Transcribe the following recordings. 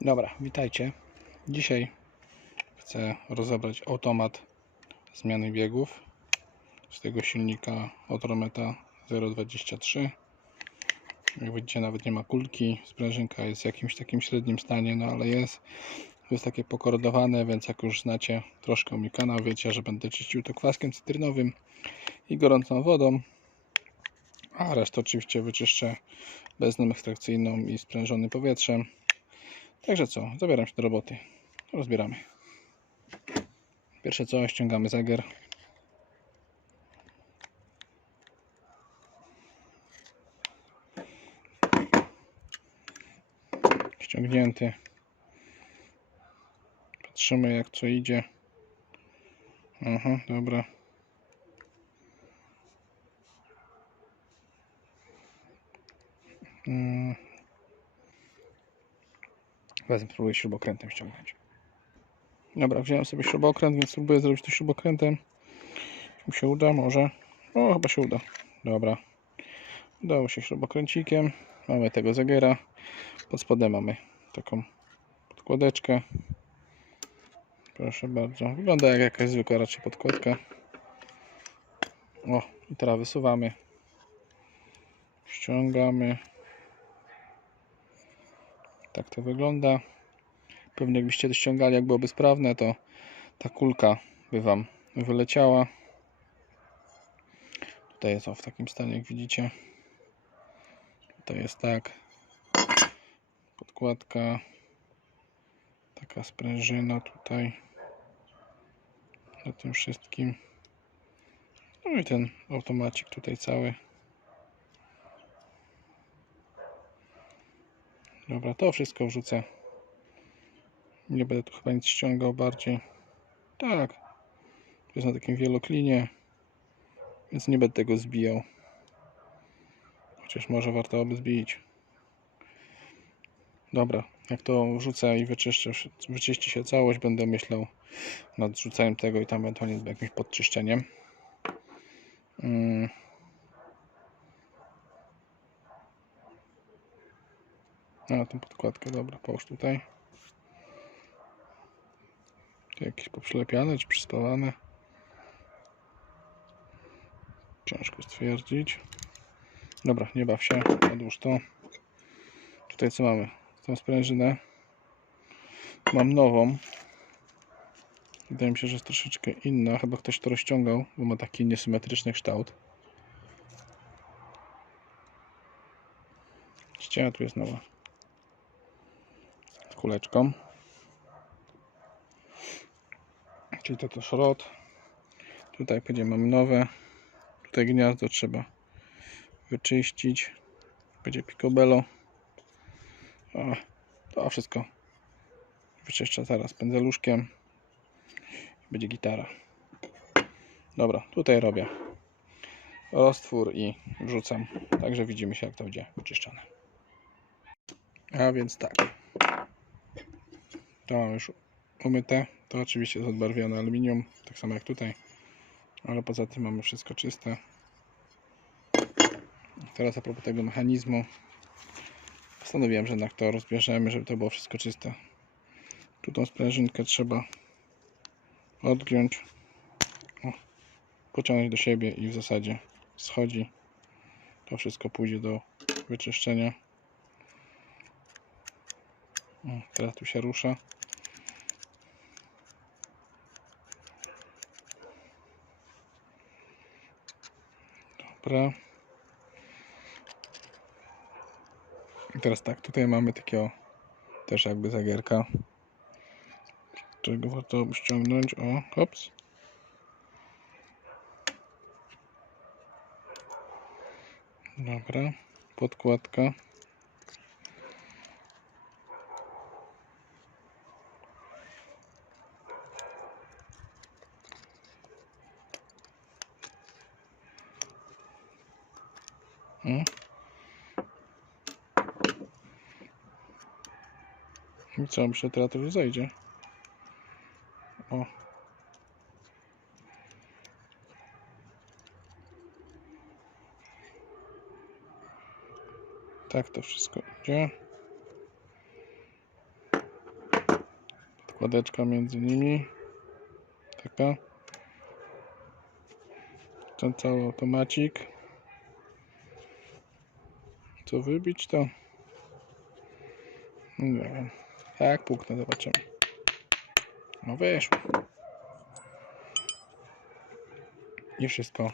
Dobra, witajcie. Dzisiaj chcę rozebrać automat zmiany biegów z tego silnika Otrometa 023. Jak widzicie nawet nie ma kulki, sprężynka jest w jakimś takim średnim stanie, no ale jest. Jest takie pokordowane, więc jak już znacie troszkę mój kanał, wiecie, że będę czyścił to kwaskiem cytrynowym i gorącą wodą. A resztę oczywiście wyczyszczę bezną ekstrakcyjną i sprężonym powietrzem. Także co, zabieram się do roboty. Rozbieramy. Pierwsze co, ściągamy zagier. Ściągnięty. Patrzymy jak co idzie. Aha, dobra. Mm. Wezmę, spróbuję śrubokrętem ściągnąć. Dobra, wziąłem sobie śrubokręt, więc spróbuję zrobić to śrubokrętem. Czy mi się uda? Może. O, chyba się uda. Dobra. Udało się śrubokręcikiem. Mamy tego zagiera. Pod spodem mamy taką podkładeczkę. Proszę bardzo. Wygląda jak jakaś zwykła raczej podkładka. O, i teraz wysuwamy. Ściągamy. Tak to wygląda. Pewnie jakbyście to ściągali, jak byłoby sprawne, to ta kulka by Wam wyleciała. Tutaj jest o w takim stanie, jak widzicie. To jest tak. Podkładka. Taka sprężyna tutaj. Na tym wszystkim. No i ten automacik tutaj cały. Dobra, to wszystko wrzucę. Nie będę tu chyba nic ściągał bardziej. Tak. To jest na takim wieloklinie. Więc nie będę tego zbijał. Chociaż może warto by zbić. Dobra, jak to wrzucę i wyczyszczę, wyczyści się całość, będę myślał nad rzuceniem tego i tam ewentualnie jakimś podczyszczeniem. Mm. A, tą podkładkę, dobra, połóż tutaj. Tu jakieś poprzylepiane czy przyspawane. Ciężko stwierdzić. Dobra, nie baw się, odłóż to. Tutaj co mamy? Tą sprężynę. Mam nową. Wydaje mi się, że jest troszeczkę inna. Chyba ktoś to rozciągał, bo ma taki niesymetryczny kształt. Ściana tu jest nowa. Kuleczką. Czyli to to szrot. Tutaj będzie mamy nowe. Tutaj gniazdo trzeba wyczyścić. Będzie picobello. O, to wszystko wyczyszczę zaraz pędzeluszkiem. Będzie gitara. Dobra, tutaj robię roztwór i wrzucam. Także widzimy się jak to będzie wyczyszczone. A więc tak. To mam już umyte. To oczywiście jest odbarwione aluminium, tak samo jak tutaj. Ale poza tym mamy wszystko czyste. Teraz a propos tego mechanizmu. Postanowiłem, że jednak to rozbierzemy, żeby to było wszystko czyste. Tu tą sprężynkę trzeba odgiąć, o, pociągnąć do siebie i w zasadzie schodzi. To wszystko pójdzie do wyczyszczenia. Teraz tu się rusza. Dobra. I teraz tak, tutaj mamy takiego też jakby zagierka. Czego warto ściągnąć? O, hops. Dobra, podkładka. O. Co, myślę, teraz to już zejdzie. O. Tak to wszystko idzie. Podkładeczka między nimi. Taka. Ten cały automacik. Co wybić to? Nie wiem. Jak puknę, zobaczymy. No wyszło. I wszystko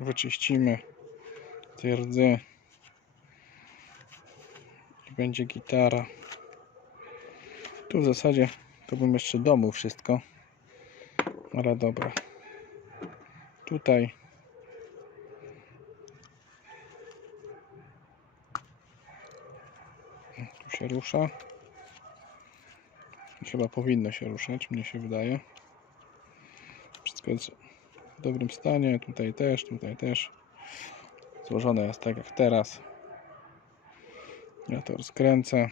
wyczyścimy. Te rdzy. I będzie gitara. Tu w zasadzie to bym jeszcze domu wszystko. Ale dobra. Tutaj tu się rusza. Chyba powinno się ruszać, mnie się wydaje. Wszystko jest w dobrym stanie. Tutaj też, tutaj też. Złożone jest tak jak teraz. Ja to rozkręcę.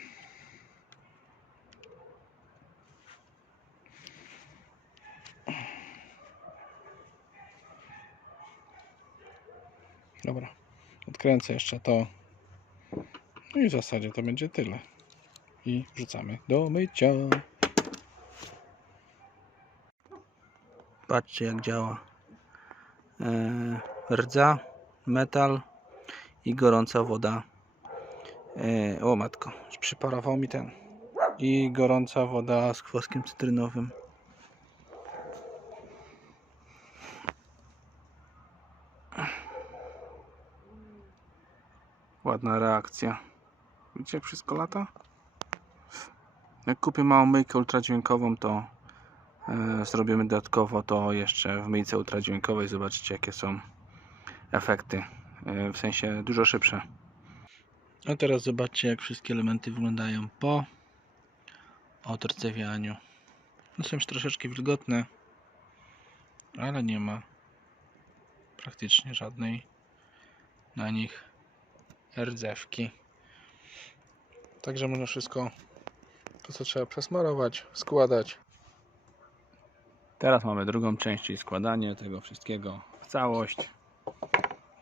Dobra, odkręcę jeszcze to. No i w zasadzie to będzie tyle. I wrzucamy do mycia. Patrzcie jak działa. Eee, rdza, metal i gorąca woda. Eee, o matko, przyparował mi ten. I gorąca woda z kwaskiem cytrynowym. Ładna reakcja. Widzicie jak wszystko lata? Jak kupię małą myjkę ultradźwiękową to E, zrobimy dodatkowo to jeszcze w myjce ultradźwiękowej. Zobaczycie jakie są efekty. E, W sensie dużo szybsze. A teraz zobaczcie jak wszystkie elementy wyglądają po odrcewianiu. No są już troszeczkę wilgotne, ale nie ma praktycznie żadnej na nich rdzewki. Także można wszystko to co trzeba przesmarować, składać. Teraz mamy drugą część, czyli składanie tego wszystkiego w całość.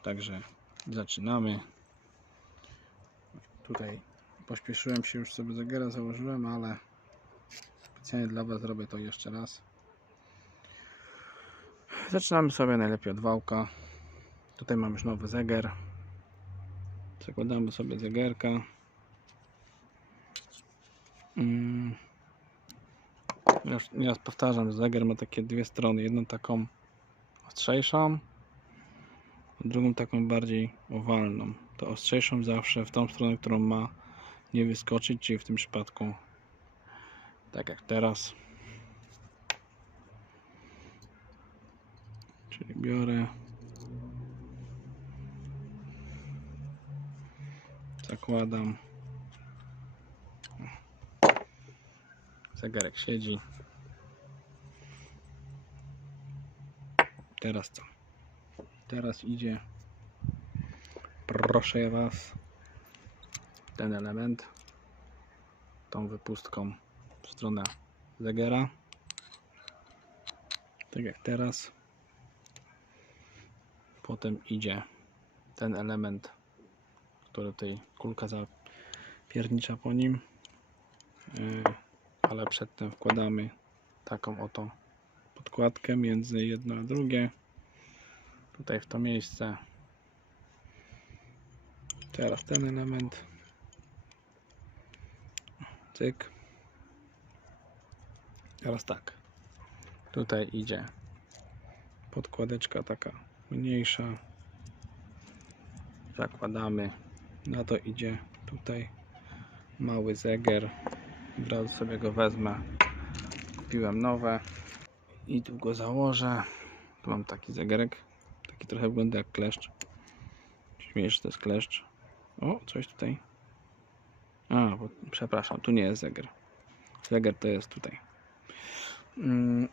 Także zaczynamy. Tutaj pośpieszyłem się, już sobie zegara założyłem, ale specjalnie dla Was zrobię to jeszcze raz. Zaczynamy sobie najlepiej od wałka. Tutaj mam już nowy zegar. Zakładamy sobie zegarka. Mm. Już powtarzam, zegar ma takie dwie strony. Jedną taką ostrzejszą, drugą taką bardziej owalną. To ostrzejszą zawsze w tą stronę, którą ma nie wyskoczyć, czyli w tym przypadku tak jak teraz. Czyli biorę. Zakładam. Zegarek siedzi. Teraz co? Teraz idzie, proszę Was, ten element tą wypustką w stronę zegara. Tak jak teraz. Potem idzie ten element, który tutaj kulka zapiernicza po nim. Yy, ale przedtem wkładamy taką oto podkładkę między jedno a drugie. Tutaj w to miejsce. Teraz ten element. Cyk. Teraz tak. Tutaj idzie podkładeczka taka mniejsza. Zakładamy. Na to idzie tutaj mały zegar od razu sobie go wezmę. Kupiłem nowe i tu go założę. Tu mam taki zegarek taki trochę wygląda jak kleszcz. Śmiesz, to jest kleszcz. O, coś tutaj. A, bo, przepraszam, tu nie jest zegar. Zegar to jest tutaj. Mm.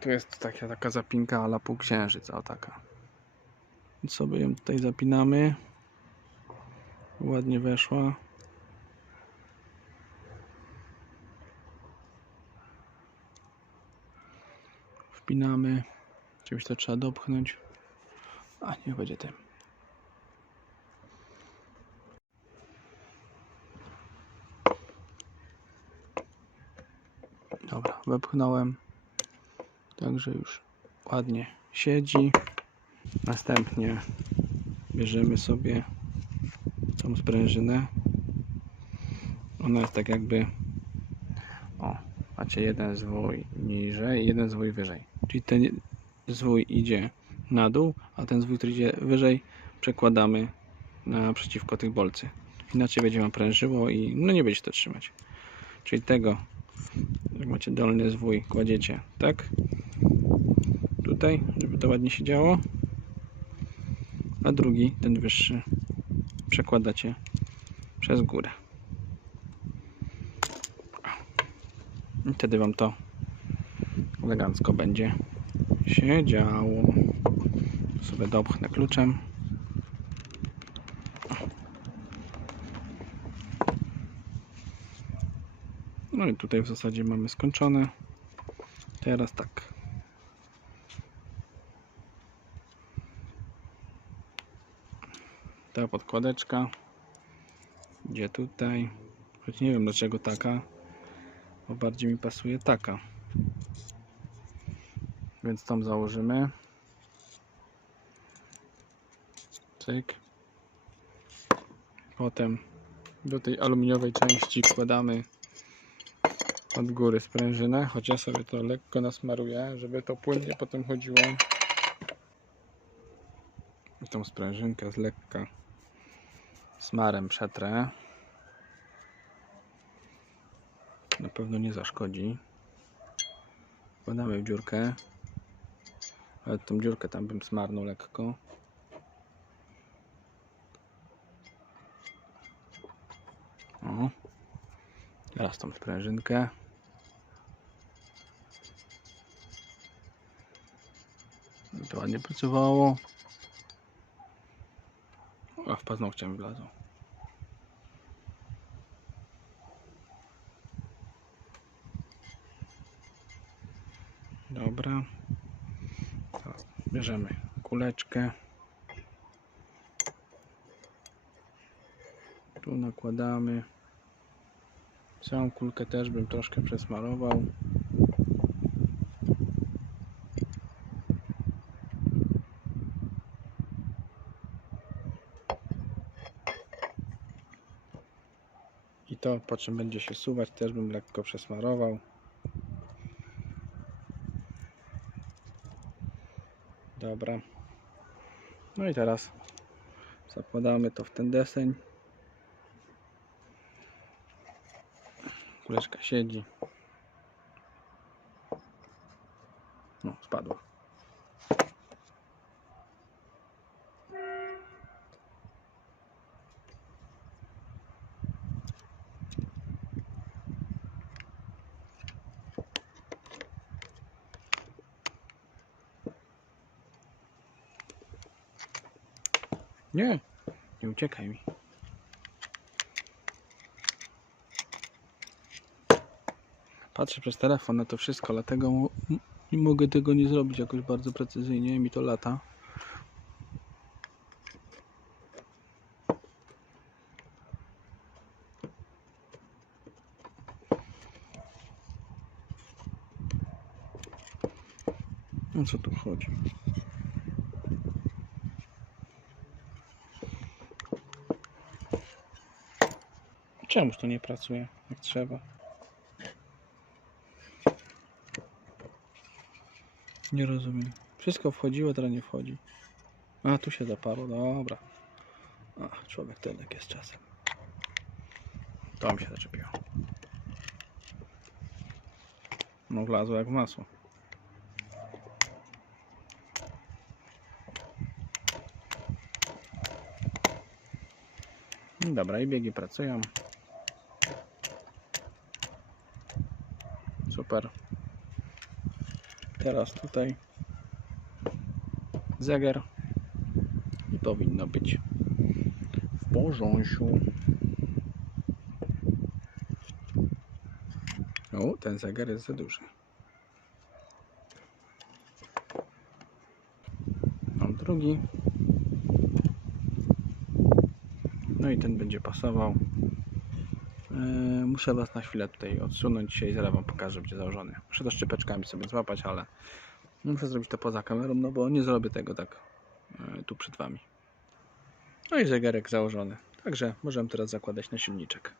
tu jest taka, taka zapinka ala półksiężyca, o taka. Sobie ją tutaj zapinamy. Ładnie weszła wpinamy. Czymś to trzeba dopchnąć. A niech będzie tym. wepchnąłem. Także już ładnie siedzi. Następnie bierzemy sobie tą sprężynę. Ona jest tak jakby o, macie jeden zwój niżej jeden zwój wyżej. Czyli ten zwój idzie na dół, a ten zwój, który idzie wyżej przekładamy naprzeciwko tych bolcy. Inaczej będzie wam prężyło i no nie będziecie to trzymać. Czyli tego, jak macie dolny zwój, kładziecie tak tutaj, żeby to ładnie się działo, a drugi, ten wyższy, przekładacie przez górę. I wtedy wam to elegancko będzie się działo. Sobie dopchnę kluczem. No i tutaj w zasadzie mamy skończone. Teraz tak. Ta podkładeczka idzie tutaj. Choć nie wiem dlaczego taka, bo bardziej mi pasuje taka. Więc tą założymy. Cyk. Potem do tej aluminiowej części wkładamy od góry sprężynę, choć ja sobie to lekko nasmaruję, żeby to płynnie potem chodziło. I tą sprężynkę z lekka smarem przetrę. Na pewno nie zaszkodzi. Wkładamy w dziurkę. Ale tą dziurkę tam bym smarnął lekko. O. Teraz tą sprężynkę. To ładnie pracowało. A w paznokcie mi wlazło. Dobra. To bierzemy kuleczkę. Tu nakładamy. Całą kulkę też bym troszkę przesmarował. I to po czym będzie się suwać też bym lekko przesmarował. Dobra. No i teraz zakładamy to w ten deseń. Kuleczka siedzi. No, spadła. Nie, nie uciekaj mi. Patrzę przez telefon na to wszystko, dlatego nie mogę tego nie zrobić jakoś bardzo precyzyjnie, mi to lata. O co tu chodzi? Czemuż to nie pracuje jak trzeba? Nie rozumiem. Wszystko wchodziło, teraz nie wchodzi. A, tu się zaparło, dobra. Człowiek to jednak jest czasem. To mi się zaczepiło. No wlazło jak w masło. Dobra, i biegi pracują. Super. Teraz tutaj zegar i powinno być w porządku. O, ten zegar jest za duży. Mam drugi. No i ten będzie pasował muszę Was na chwilę tutaj odsunąć dzisiaj, zaraz Wam pokażę, gdzie założony. Muszę to szczypeczkami sobie złapać, ale muszę zrobić to poza kamerą, no bo nie zrobię tego tak yy, tu przed Wami. No i zegarek założony. Także możemy teraz zakładać na silniczek.